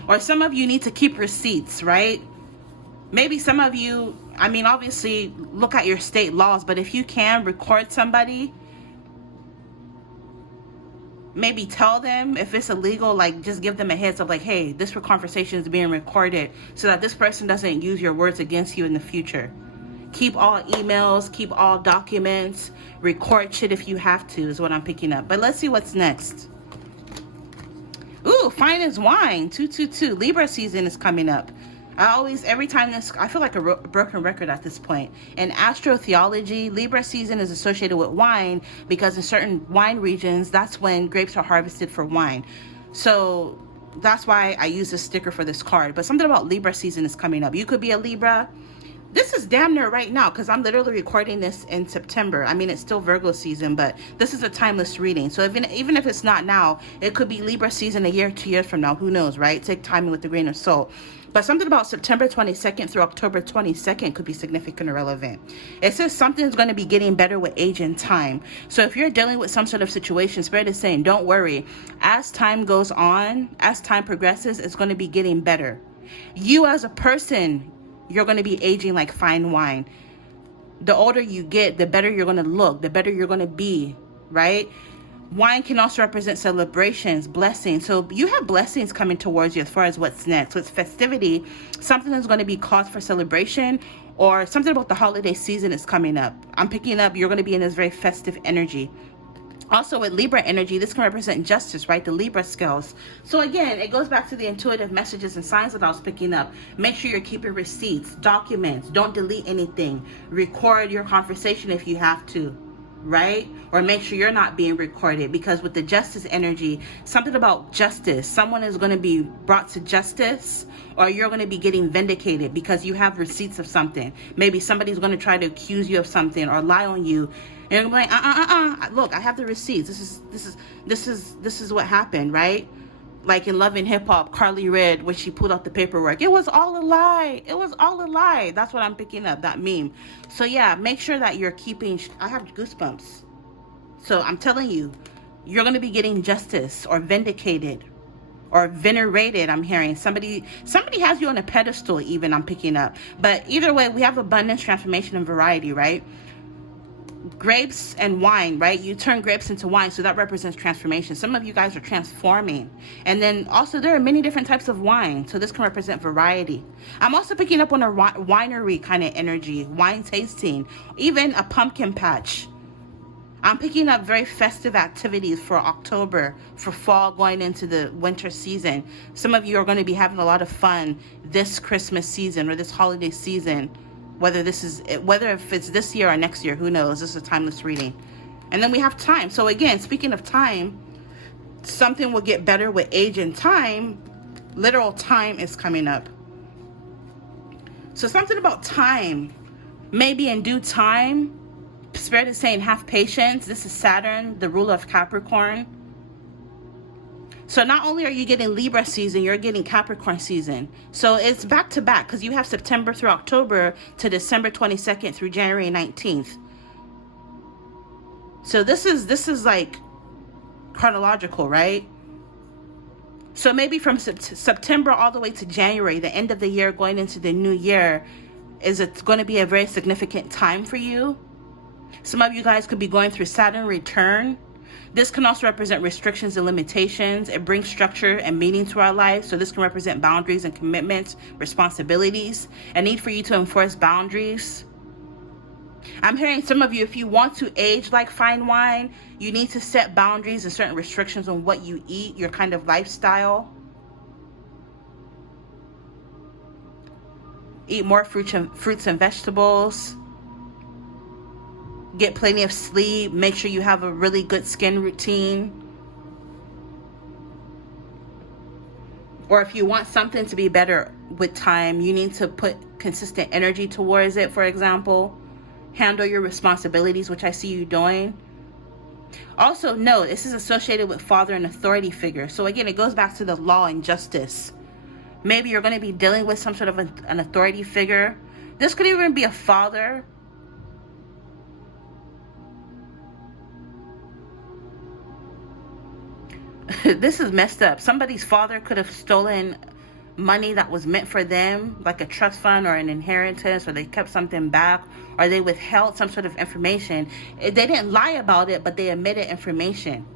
Or some of you need to keep receipts, right? Maybe some of you, I mean, obviously look at your state laws, but if you can record somebody, maybe tell them if it's illegal, like just give them a heads up, like, hey, this conversation is being recorded, so that this person doesn't use your words against you in the future. Keep all emails, keep all documents, record shit if you have to, is what I'm picking up. But let's see what's next. Ooh, fine as wine, 222. Libra season is coming up. Every time this, I feel like a broken record at this point. In astrotheology, Libra season is associated with wine because in certain wine regions, that's when grapes are harvested for wine. So that's why I use this sticker for this card. But something about Libra season is coming up. You could be a Libra. This is damn near right now because I'm literally recording this in September. I mean, it's still Virgo season, but this is a timeless reading. So even if it's not now, it could be Libra season a year, 2 years from now. Who knows, right? Take timing with a grain of salt. But something about September 22nd through October 22nd could be significant or relevant. It says something's going to be getting better with age and time. So if you're dealing with some sort of situation, Spirit is saying, don't worry. As time goes on, as time progresses, it's going to be getting better. You as a person, you're going to be aging like fine wine. The older you get, the better you're going to look, the better you're going to be, right? Wine can also represent celebrations, blessings. So you have blessings coming towards you as far as what's next. So it's festivity, something that's going to be cause for celebration, or something about the holiday season is coming up. I'm picking up, you're going to be in this very festive energy. Also with Libra energy, this can represent justice, right? The Libra scales. So again, it goes back to the intuitive messages and signs that I was picking up. Make sure you're keeping receipts, documents. Don't delete anything. Record your conversation if you have to, right? Or make sure you're not being recorded, because with the justice energy, something about justice, someone is going to be brought to justice, or you're going to be getting vindicated because you have receipts of something. Maybe somebody's going to try to accuse you of something or lie on you, and you're going to be like, look, I have the receipts. This is what happened, right? Like in Love and Hip Hop, Carly Red, when she pulled out the paperwork, it was all a lie. It was all a lie. That's what I'm picking up, that meme. So yeah, make sure that you're keeping, I have goosebumps. So I'm telling you, you're going to be getting justice or vindicated or venerated. I'm hearing somebody has you on a pedestal even, I'm picking up. But either way, we have abundance, transformation, and variety, right? Grapes and wine, right? You turn grapes into wine, so that represents transformation. Some of you guys are transforming. And then also there are many different types of wine, so this can represent variety. I'm also picking up on a winery kind of energy, wine tasting, even a pumpkin patch. I'm picking up very festive activities for October, for fall, going into the winter season. Some of you are going to be having a lot of fun this Christmas season or this holiday season. Whether if it's this year or next year, who knows? This is a timeless reading. And then we have time. So again, speaking of time, something will get better with age and time. Literal time is coming up. So something about time. Maybe in due time. Spirit is saying have patience. This is Saturn, the ruler of Capricorn. So not only are you getting Libra season, you're getting Capricorn season. So it's back to back because you have September through October to December 22nd through January 19th. So this is like chronological, right? So maybe from September all the way to January, the end of the year going into the new year, it's going to be a very significant time for you. Some of you guys could be going through Saturn return. This can also represent restrictions and limitations. It brings structure and meaning to our life. So this can represent boundaries and commitments, responsibilities, a need for you to enforce boundaries. I'm hearing some of you, if you want to age like fine wine, you need to set boundaries and certain restrictions on what you eat, your kind of lifestyle. Eat more fruits and vegetables. Get plenty of sleep. Make sure you have a really good skin routine. Or if you want something to be better with time, you need to put consistent energy towards it, for example. Handle your responsibilities, which I see you doing. Also, no, this is associated with father and authority figure. So again, it goes back to the law and justice. Maybe you're going to be dealing with some sort of an authority figure. This could even be a father. This is messed up. Somebody's father could have stolen money that was meant for them, like a trust fund or an inheritance, or they kept something back, or they withheld some sort of information. They didn't lie about it, but they omitted information.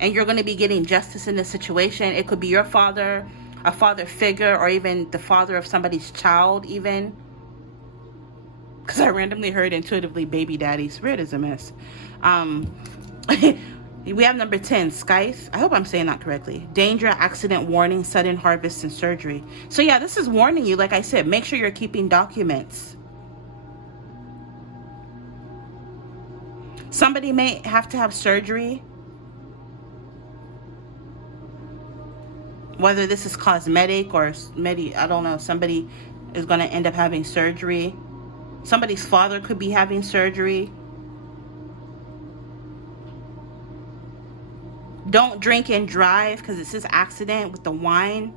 And you're going to be getting justice in this situation. It could be your father, a father figure, or even the father of somebody's child even. Because I randomly heard intuitively baby daddy. Spirit is a mess. We have number 10, Scythe. I hope I'm saying that correctly. Danger, accident, warning, sudden harvest, and surgery. So yeah, this is warning you. Like I said, make sure you're keeping documents. Somebody may have to have surgery. Whether this is cosmetic or I don't know. Somebody is going to end up having surgery. Somebody's father could be having surgery. Don't drink and drive, because it says accident with the wine.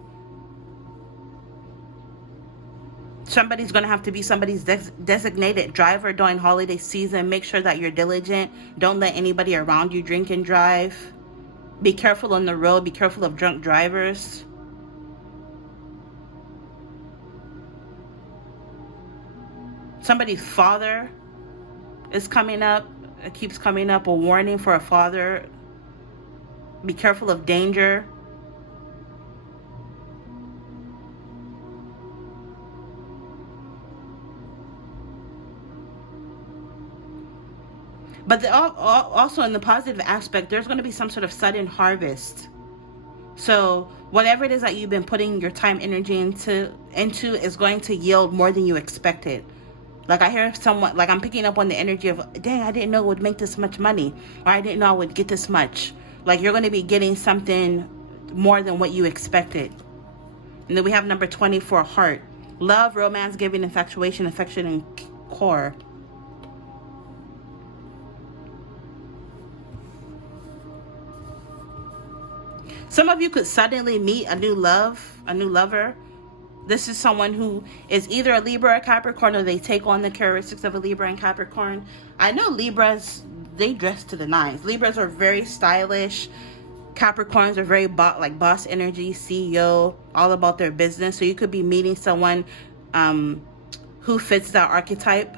Somebody's going to have to be somebody's designated driver during holiday season. Make sure that you're diligent. Don't let anybody around you drink and drive. Be careful on the road. Be careful of drunk drivers. Somebody's father is coming up. It keeps coming up. A warning for a father. Be careful of danger. But also in the positive aspect, there's going to be some sort of sudden harvest. So whatever it is that you've been putting your time, energy into is going to yield more than you expected. Like I hear someone, like I'm picking up on the energy of, dang, I didn't know it would make this much money. Or I didn't know I would get this much. Like you're going to be getting something more than what you expected. And then we have number 24, heart. Love, romance, giving, infatuation, affection, and core. Some of you could suddenly meet a new lover. This is someone who is either a Libra or Capricorn, or they take on the characteristics of a Libra and Capricorn. I know Libras, they dress to the nines. Libras are very stylish. Capricorns are very boss energy, CEO, all about their business. So you could be meeting someone who fits that archetype.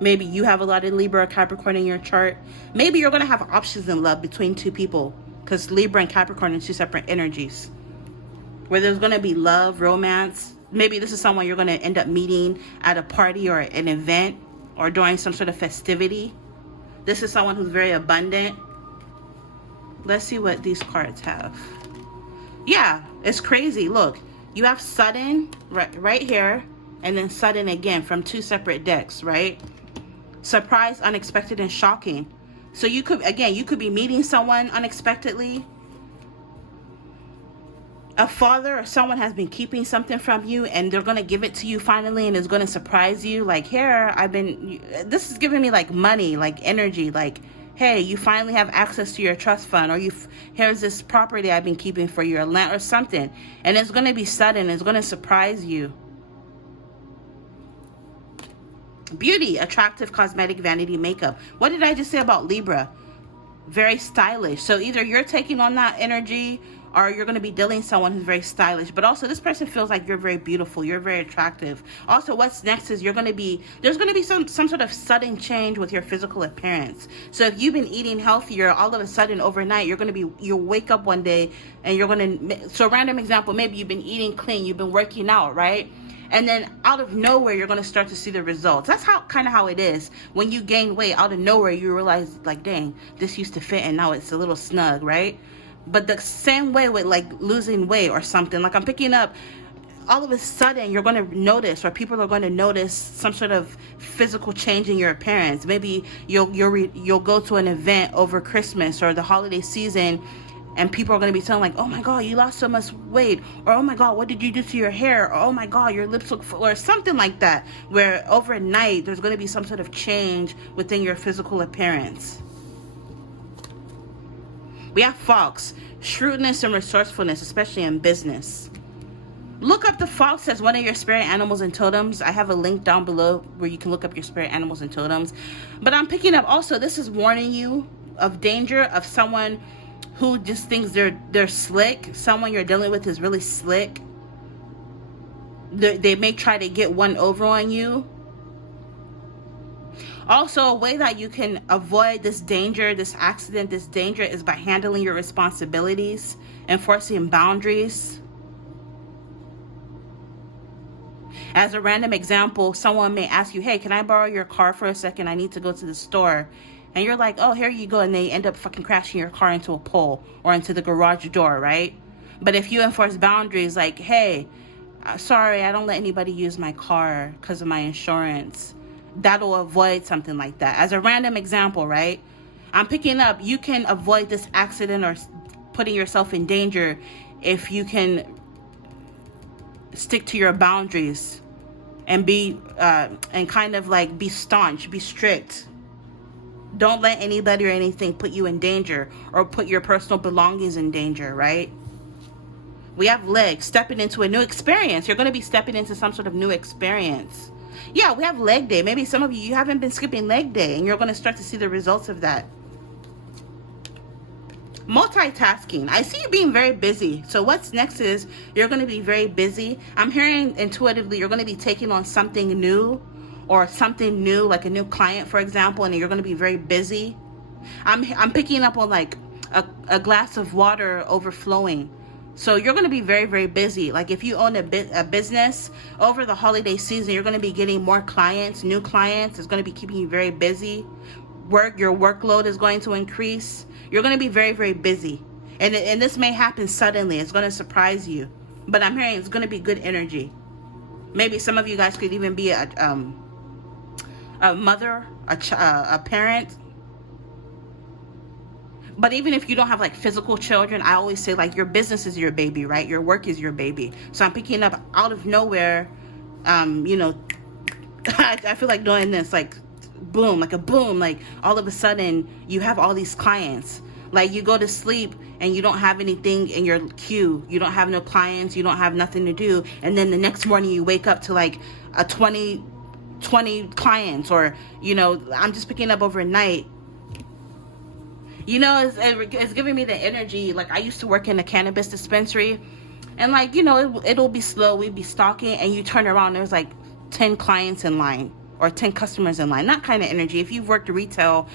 Maybe you have a lot of Libra or Capricorn in your chart. Maybe you're going to have options in love between two people, because Libra and Capricorn are two separate energies. Where there's going to be love, romance. Maybe this is someone you're going to end up meeting at a party or an event or during some sort of festivity. This is someone who's very abundant. Let's see what these cards have. Yeah, it's crazy. Look, you have sudden right here, and then sudden again from two separate decks, right? Surprise, unexpected, and shocking. So you could be meeting someone unexpectedly. A father or someone has been keeping something from you, and they're going to give it to you finally, and it's going to surprise you. Like, here, this is giving me like money, like energy, like, hey, you finally have access to your trust fund, or here's this property I've been keeping for you, or land or something. And it's going to be sudden. It's going to surprise you. Beauty, attractive, cosmetic, vanity, makeup. What did I just say about Libra? Very stylish. So either you're taking on that energy, or you're going to be dealing with someone who's very stylish. But also this person feels like you're very beautiful. You're very attractive. Also, what's next is there's going to be some sort of sudden change with your physical appearance. So if you've been eating healthier, all of a sudden overnight, you'll wake up one day and you're going to, so random example, maybe you've been eating clean, you've been working out, right? And then out of nowhere, you're going to start to see the results. That's kind of how it is. When you gain weight, out of nowhere, you realize, like, dang, this used to fit and now it's a little snug, right? But the same way with like losing weight or something, like I'm picking up, all of a sudden you're going to notice, or people are going to notice some sort of physical change in your appearance. Maybe you'll go to an event over Christmas or the holiday season, And people are going to be telling like, oh my God, you lost so much weight. Or, oh my God, what did you do to your hair? Or, oh my God, your lips look full. Or something like that. Where overnight, there's going to be some sort of change within your physical appearance. We have Fox. Shrewdness and resourcefulness, especially in business. Look up the fox as one of your spirit animals and totems. I have a link down below where you can look up your spirit animals and totems. But I'm picking up also, this is warning you of danger of someone who just thinks they're slick. Someone you're dealing with is really slick. They may try to get one over on you. Also, a way that you can avoid this danger, this accident, this danger is by handling your responsibilities, enforcing boundaries. As a random example, someone may ask you, hey, can I borrow your car for a second? I need to go to the store. And you're like, oh, here you go. And they end up fucking crashing your car into a pole or into the garage door, right? But if you enforce boundaries like, hey, sorry, I don't let anybody use my car because of my insurance, that'll avoid something like that. As a random example, right? I'm picking up, you can avoid this accident or putting yourself in danger if you can stick to your boundaries and be and kind of like be staunch, be strict. Don't let anybody or anything put you in danger or put your personal belongings in danger, right? We have legs, stepping into a new experience. You're going to be stepping into some sort of new experience. Yeah, we have leg day. Maybe some of you haven't been skipping leg day and you're going to start to see the results of that. Multitasking. I see you being very busy. So what's next is you're going to be very busy. I'm hearing intuitively you're going to be taking on something new or something new, like a new client, for example, and you're going to be very busy. I'm picking up on like a glass of water overflowing. So you're going to be very, very busy. Like if you own a business over the holiday season, you're going to be getting more clients, new clients. It's going to be keeping you very busy. Your workload is going to increase. You're going to be very, very busy. And this may happen suddenly. It's going to surprise you. But I'm hearing it's going to be good energy. Maybe some of you guys could even be a mother, a parent. But even if you don't have like physical children, I always say like your business is your baby, right? Your work is your baby. So I'm picking up out of nowhere, you know, I feel like doing this, like boom, like a boom, like all of a sudden you have all these clients. Like you go to sleep and you don't have anything in your queue. You don't have no clients. You don't have nothing to do. And then the next morning you wake up to like a 20 clients, or, you know, I'm just picking up overnight. You know, it's giving me the energy. Like I used to work in a cannabis dispensary, and like, you know, it'll be slow. We'd be stalking and you turn around, there's like 10 clients in line or 10 customers in line. That kind of energy. If you've worked retail,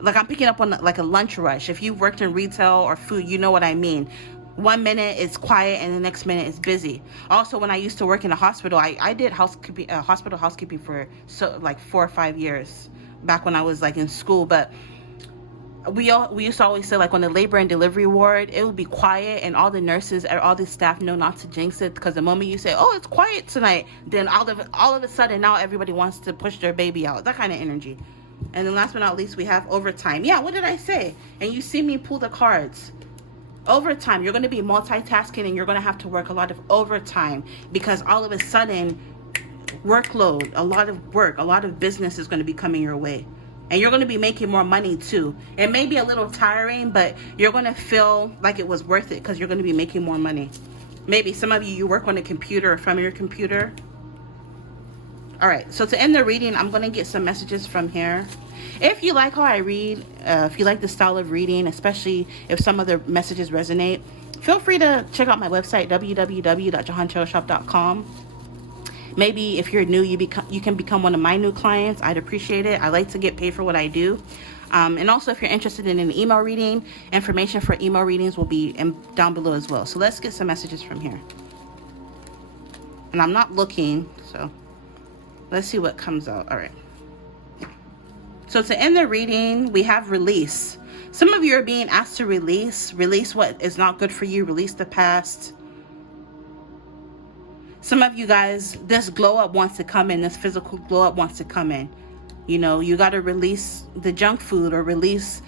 like I'm picking up on like a lunch rush. If you've worked in retail or food, you know what I mean. 1 minute it's quiet and the next minute it's busy. Also, when I used to work in a hospital, I did housekeeping, hospital housekeeping for like 4 or 5 years back when I was like in school. But we used to always say like on the labor and delivery ward, it would be quiet and all the nurses or all the staff know not to jinx it, because the moment you say, oh, it's quiet tonight, then all of a sudden now everybody wants to push their baby out. That kind of energy. And then last but not least, we have overtime. Yeah, what did I say? And you see me pull the cards. Overtime. You're going to be multitasking and you're going to have to work a lot of overtime, because all of a sudden workload, a lot of work, a lot of business is going to be coming your way. And you're going to be making more money too. It may be a little tiring, but you're going to feel like it was worth it because you're going to be making more money. Maybe some of you work on a computer or from your computer. All right, so to end the reading, I'm going to get some messages from here. If you like how I read, if you like the style of reading, especially if some of the messages resonate, feel free to check out my website, www.jehantarotshop.com. Maybe if you're new, you can become one of my new clients. I'd appreciate it. I like to get paid for what I do. And also, if you're interested in an email reading, information for email readings will be down below as well. So let's get some messages from here. And I'm not looking, so let's see what comes out. All right. So to end the reading, we have release. Some of you are being asked to release what is not good for you, release the past. Some of you guys, this glow up wants to come in, this physical glow up wants to come in. You know, you got to release the junk food or release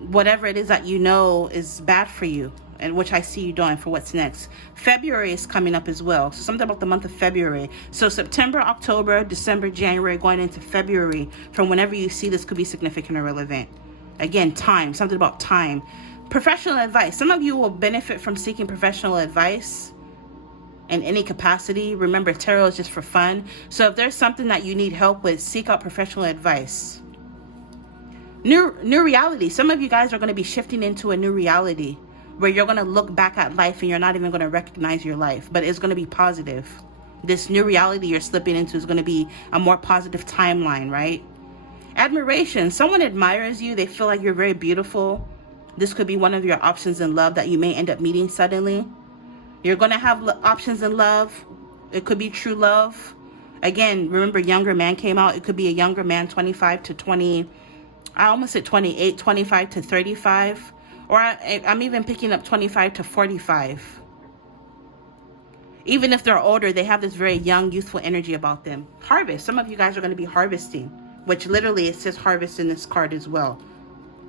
whatever it is that you know is bad for you. and which I see you doing for what's next. February is coming up as well. So something about the month of February. So September, October, December, January, going into February, from whenever you see this could be significant or relevant. Again, time, something about time. Professional advice. Some of you will benefit from seeking professional advice in any capacity. Remember, tarot is just for fun. So if there's something that you need help with, seek out professional advice. New reality. Some of you guys are going to be shifting into a new reality where you're going to look back at life and you're not even going to recognize your life, but it's going to be positive. This new reality you're slipping into is going to be a more positive timeline, right? Admiration. Someone admires you. They feel like you're very beautiful. This could be one of your options in love that you may end up meeting suddenly. You're going to have options in love. It could be true love. Again, remember, younger man came out. It could be a younger man, 25 to 20. I almost said 28, 25 to 35. Or I'm even picking up 25 to 45. Even if they're older, they have this very young, youthful energy about them. Harvest. Some of you guys are going to be harvesting, which literally it says harvest in this card as well.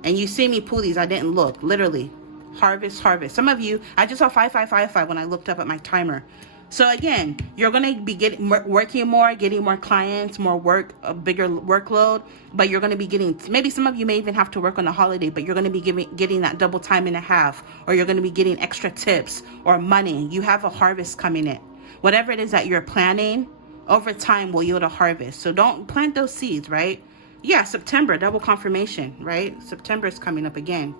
And you see me pull these. I didn't look. Literally. Harvest, harvest. Some of you, I just saw 5555 when I looked up at my timer. So again, you're going to be working more, getting more clients, more work, a bigger workload, but you're going to be getting, maybe some of you may even have to work on a holiday, but you're going to be getting that double time and a half, or you're going to be getting extra tips or money. You have a harvest coming in. Whatever it is that you're planning, over time will yield a harvest. So don't plant those seeds, right? Yeah, September, double confirmation, right? September is coming up again.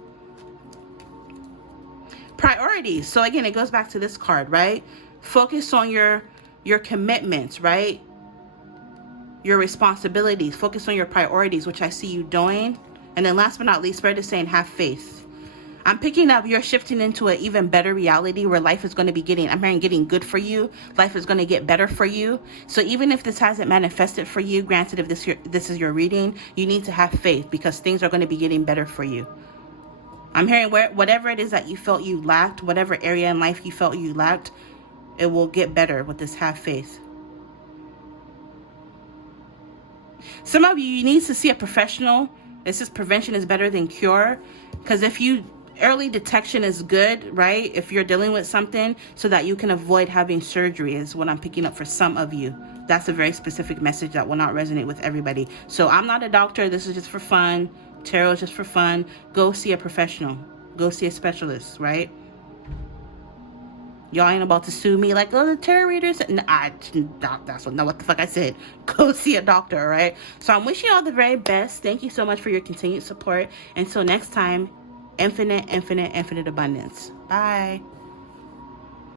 Priorities. So again, it goes back to this card, right? Focus on your commitments, right? Your responsibilities. Focus on your priorities, which I see you doing. And then last but not least, Spirit is saying have faith. I'm picking up you're shifting into an even better reality where life is going to be getting good for you. Life is going to get better for you. So even if this hasn't manifested for you, granted, if this is your reading, you need to have faith because things are going to be getting better for you. I'm hearing whatever it is that you felt you lacked, whatever area in life you felt you lacked, it will get better with this have faith. Some of you need to see a professional. It says prevention is better than cure. Because early detection is good, right? If you're dealing with something so that you can avoid having surgery is what I'm picking up for some of you. That's a very specific message that will not resonate with everybody. So I'm not a doctor. This is just for fun. Tarot is just for fun. Go see a professional. Go see a specialist, right? Y'all ain't about to sue me like, oh, the tarot readers. No, what the fuck I said. Go see a doctor, right? So I'm wishing you all the very best. Thank you so much for your continued support. Until next time, infinite abundance. Bye.